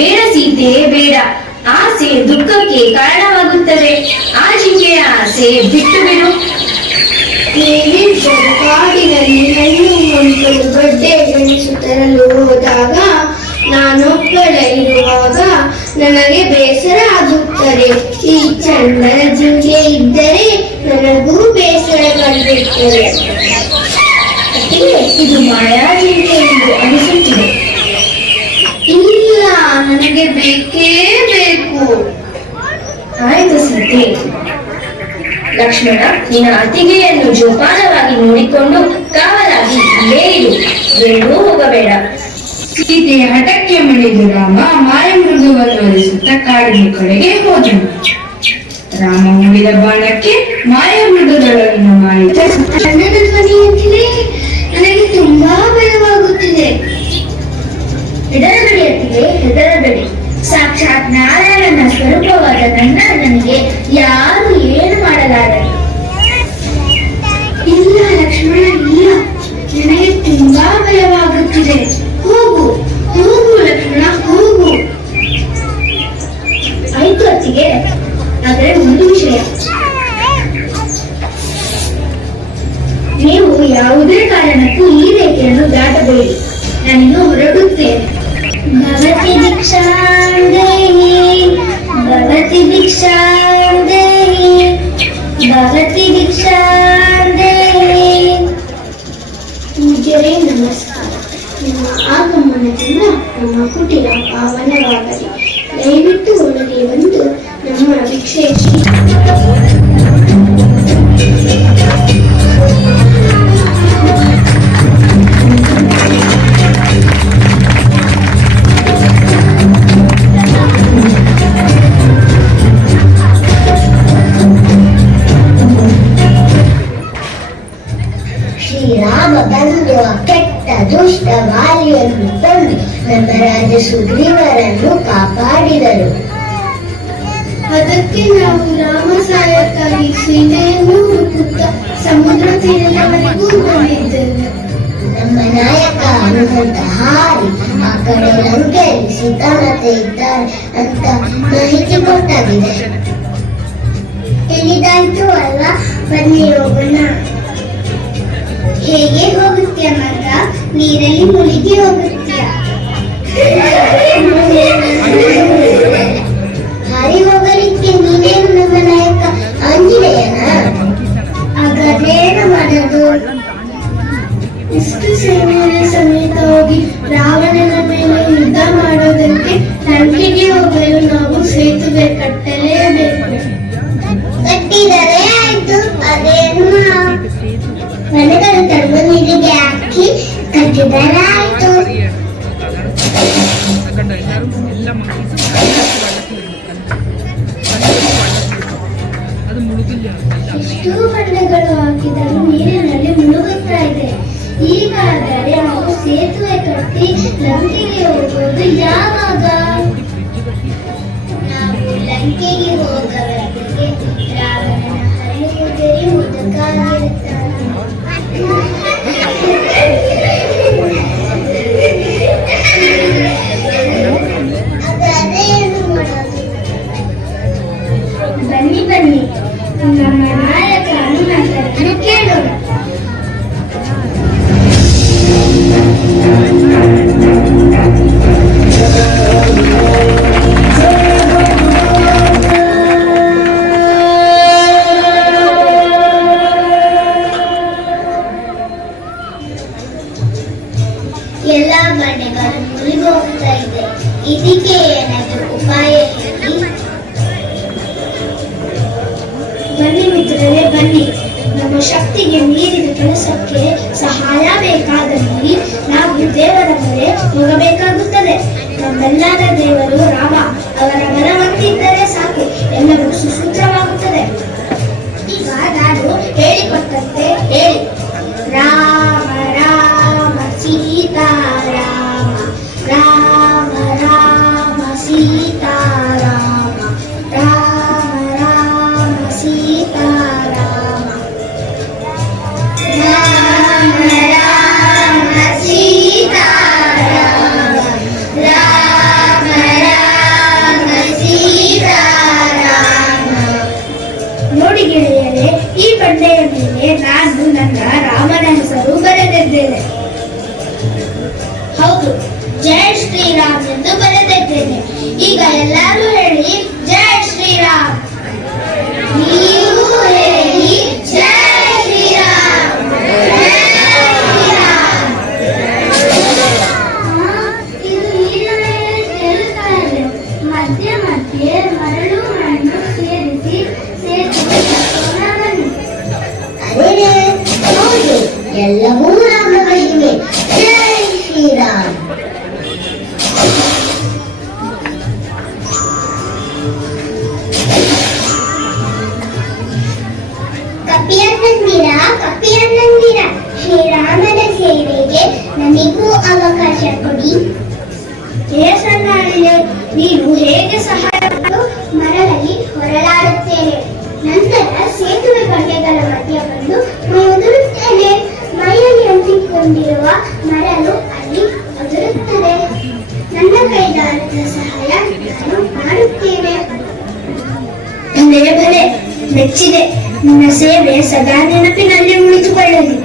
ಬೇಡ ಸೀತೆ ಬೇಡ. ಆಸೆ ದುಃಖಕ್ಕೆ ಕಾರಣವಾಗುತ್ತದೆ. ಆ ಜಿಂಕೆಯ ಆಸೆ ಬಿಟ್ಟು ಬಿಡು ಕಾಡಿನಲ್ಲಿ ಹಣ್ಣು ಹಂಪಲು ಗಡ್ಡೆ ಗೆಣಸು ತರಲು ಹೋದಾಗ ನಾನೊಬ್ಬಳ ಇರುವಾಗ ನನಗೆ ಬೇಸರ ಆಗುತ್ತದೆ. ಈ ಚಂದನ ಜಿಂಕೆ ಇದ್ದರೆ ನನಗೂ ಬೇಸರ ಅತ್ತಿಗೆ, ಇದು ಮಾಯಾ ಜಿಂಕೆ ಎಂದು ಅನಿಸುತ್ತಿದೆ ಇಲ್ಲ ನನಗೆ ಬೇಕೇ ಬೇಕು ಆಯ್ತು ಸೀತೆ ಲಕ್ಷ್ಮಣ ನಿನ್ನ ಅತಿಗೆಯನ್ನು ಜೋಪಾನವಾಗಿ ನೋಡಿಕೊಂಡು ಕಾವಲಾಗಿ ಇಲ್ಲೇ ಇರು. ಎಲ್ಲೂ ಹೋಗಬೇಡ. ಸೀತೆ ಹಠಕ್ಕೆ ಮಣಿದು ರಾಮ ಮಾಯಮೃಗವನ್ನು ಒಲಿಸುತ್ತ ಕಾಡಿನ ಕಡೆಗೆ ಹೋದನು. ರಾಮ ಮುಡಿದ ಬಾಣಕ್ಕೆ ಮಾಯಮೃಗಗಳನ್ನು ಮಾಡಿದ ಎತ್ತಿದೆ. ನನಗೆ ತುಂಬಾ ಭಯವಾಗುತ್ತಿದೆ ಹೆದರಬೇಡಿ ಅತ್ತಿಗೆ ಹೆದರಬೇಡಿ ಸಾಕ್ಷಾತ್ ನಾರಾಯಣನ ಸ್ವರೂಪವಾದ ನನ್ನ ನನಗೆ ಯಾರು ಏನು ಮಾಡಲಾರರು. ಆಯ್ತು ಅತ್ತಿಗೆ ಆದರೆ ಒಂದು ವಿಷಯ. ನೀವು ಯಾವುದೇ ಕಾರಣಕ್ಕೂ ಈ ರೇಖೆಯನ್ನು ದಾಟಬೇಡಿ. ನಾನಿನ್ನು ಹೊರಡುತ್ತೇನೆ. ಭವತಿ ದೀಕ್ಷಾಂ ದೇಹಿ ಭವತಿ ದೀಕ್ಷಾಂ ದೇಹಿ ಭವತಿ ದೀಕ್ಷಾಂ ದೇಹಿ ಪೂಜ್ಯರೇ, ನಮಸ್ಕಾರ. ನಿಮ್ಮ ಆಗಮನದಿಂದ ನಮ್ಮ ಕುಟೀರ ಪಾವನವಾಗಲಿ. ದಯವಿಟ್ಟು ಒಳಗೆ ಬಂದು ನಮ್ಮ ಭಿಕ್ಷೆ ಶ್ರೀರಾಮ ಬಂದು ಆ ಕೆಟ್ಟ ದುಷ್ಟ ವಾಲಿಯನ್ನು ಕೊಂದು ನಮ್ಮ ರಾಜ ಸುಗ್ರೀವರನ್ನು ಕಾಪಾಡಿದರು. ಅದಕ್ಕೆ ನಾವು ರಾಮ ಸಹಾಯಕ್ಕಾಗಿ ಸೀತೆಯನ್ನು ಹುಡುಕುತ್ತ ಸಮುದ್ರ ತೀರದವರೆಗೂ ಬಂದಿದ್ದೇವೆ. ನಮ್ಮ ನಾಯಕ ಹನುಮಂತ ಹಾರಿ ಆ ಕಡೆ ಲಂಕೆಯಲ್ಲಿ ಸೀತಾಮತೆ ಇದ್ದಾರೆ ಅಂತ ಮಾಹಿತಿ ಕೊಟ್ಟಾಗಿದೆ ತಿಳಿದಾಯ್ತು ಅಲ್ವಾ ಬನ್ನಿ ಹೋಗೋಣ. ಹೇಗೆ ಹೋಗುತ್ತೀಯ ಮಗ? ನೀರಲ್ಲಿ ಮುಳುಗಿ ಹೋಗುತ್ತೀಯ? together I ಹನುಮಂತರನ್ನು ಕೇಳೋಣ ಎಲ್ಲ ಬಂಡೆಗಳು ಮುಳುಗೋಗ್ತಾ ಇದೆ. ಇದಕ್ಕೆ ನಾವು ದೇವರ ಮೇಲೆ ಹೋಗಬೇಕಾಗುತ್ತದೆ. ನಮ್ಮೆಲ್ಲರ ದೇವರು ರಾಮ. ಅವರ ಬಲವಂತಿದ್ದರೆ ಸಾಕು. ಎಲ್ಲವೂ ಸುಸೂತ್ರವಾಗುತ್ತದೆ. ಈಗ ನಾನು ಹೇಳಿಕೊಟ್ಟಂತೆ. ಹೇಳಿ. ರಾಮ ರಾಮ ಸೀತಾರಾಮ ರಾಮ. ರಾಮ ರಾಮ ರಾಮ. ರಾಮ ರಾಮ. ರಾಮ ರಾಮ ಈಗ ಎಲ್ಲರೂ ಹೇಳಿ ಜೈ ಶ್ರೀರಾಮ್. ಕೊಡಿ. ಕೇಸನ್ನಾಡಿದೆ ನೀನು ಹೇಗೆ ಸಹಾಯ ನಾನು ಮರಳಲ್ಲಿ ಹೊರಳಾಡುತ್ತೇನೆ? ನಂತರ ಸೇತುವೆ ಬಂಡೆಗಳ ಮಧ್ಯ ಬಂದು ಮೈ ಉದುರುತ್ತೇನೆ ಮೈಯಲ್ಲಿ ಅಂಟಿಕೊಂಡಿರುವ ಮರಳು ಅಲ್ಲಿ ಉದುರುತ್ತದೆ ನನ್ನ ಕೈಗಾರದ ಸಹಾಯ ನಾನು ಮಾಡುತ್ತೇನೆ. ಭಲೆ ಭಲೆ ಮೆಚ್ಚಿದೆ ನಿನ್ನ ಸೇವೆ ಸದಾ ನೆನಪಿನಲ್ಲಿ ಉಳಿದುಕೊಳ್ಳಲಿ.